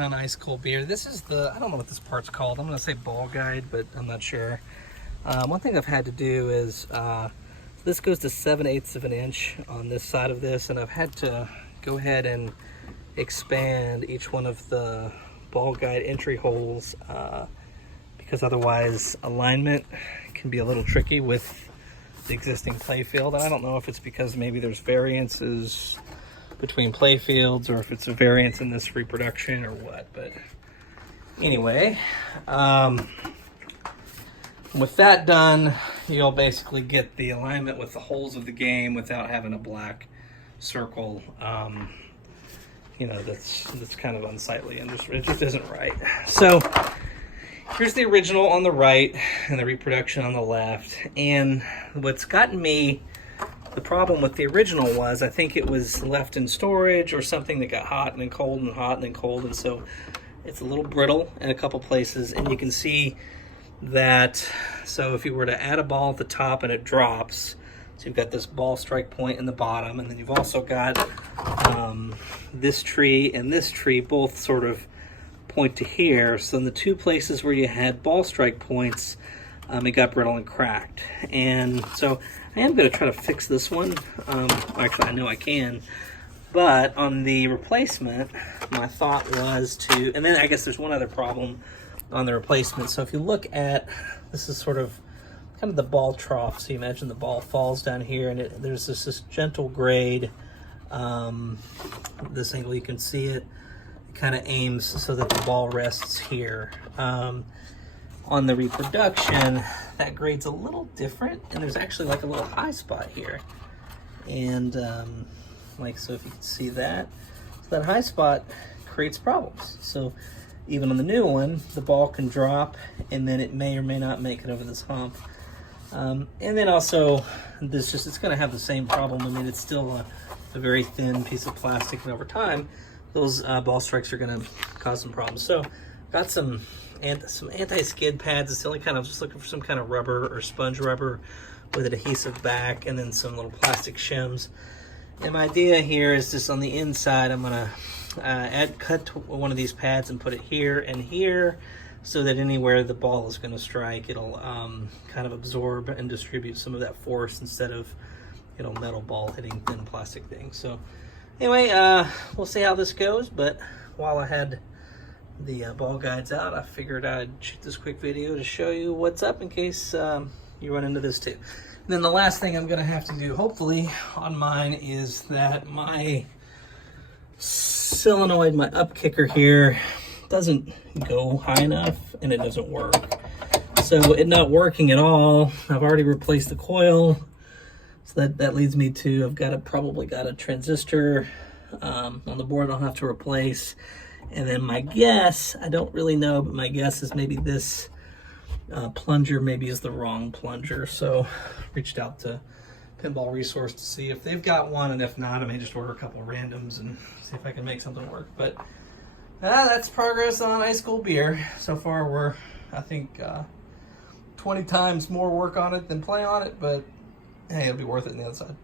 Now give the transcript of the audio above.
working on ice cold beer. This is the, I don't know what this part's called. I'm gonna say ball guide, but I'm not sure. One thing I've had to do is, this goes to 7/8 of an inch on this side of this, and I've had to go ahead and expand each one of the ball guide entry holes because otherwise alignment can be a little tricky with the existing play field. And I don't know if it's because maybe there's variances between play fields or if it's a variance in this reproduction or what, but anyway, with that done, you'll basically get the alignment with the holes of the game without having a black circle. You know, that's kind of unsightly and it just isn't right. So here's the original on the right and the reproduction on the left. And what's gotten me, the problem with the original was I think it was left in storage or something that got hot and then cold and hot and then cold. And so it's a little brittle in a couple places. And you can see that, so if you were to add a ball at the top and it drops, so you've got this ball strike point in the bottom, and then you've also got this tree and this tree both sort of point to here. So in the two places where you had ball strike points, it got brittle and cracked. And so I am going to try to fix this one. Actually, I know I can. But on the replacement, my thought was to, and then I guess there's one other problem on the replacement. So if you look at, this is sort of kind of the ball trough. So you imagine the ball falls down here, and there's this gentle grade. This angle, you can see it. It kind of aims so that the ball rests here. On the reproduction, that grade's a little different, and there's actually like a little high spot here. And like, so if you can see that, so that high spot creates problems. So even on the new one, the ball can drop, and then it may or may not make it over this hump. And then also, this just, it's going to have the same problem. I mean, it's still a very thin piece of plastic, and over time, those ball strikes are going to cause some problems. So, got some anti-skid pads. It's the only kind of, just looking for some kind of rubber or sponge rubber with an adhesive back, and then some little plastic shims. And my idea here is just on the inside, I'm going to cut one of these pads and put it here and here, so that anywhere the ball is going to strike, it'll kind of absorb and distribute some of that force instead of, you know, metal ball hitting thin plastic things. So anyway, we'll see how this goes. But while I had the ball guides out, I figured I'd shoot this quick video to show you what's up in case you run into this too. And then the last thing I'm going to have to do, hopefully, on mine is that my solenoid, my up kicker here, doesn't go high enough and it doesn't work. So it not working at all, I've already replaced the coil. So that leads me to, I've probably got a transistor on the board I'll have to replace. And then my guess, I don't really know, but my guess is maybe this plunger maybe is the wrong plunger. So reached out to Pinball Resource to see if they've got one, and if not, I may just order a couple of randoms and see if I can make something work. But that's progress on ice cold beer. So far we're, I think, 20 times more work on it than play on it, but hey, it'll be worth it on the other side.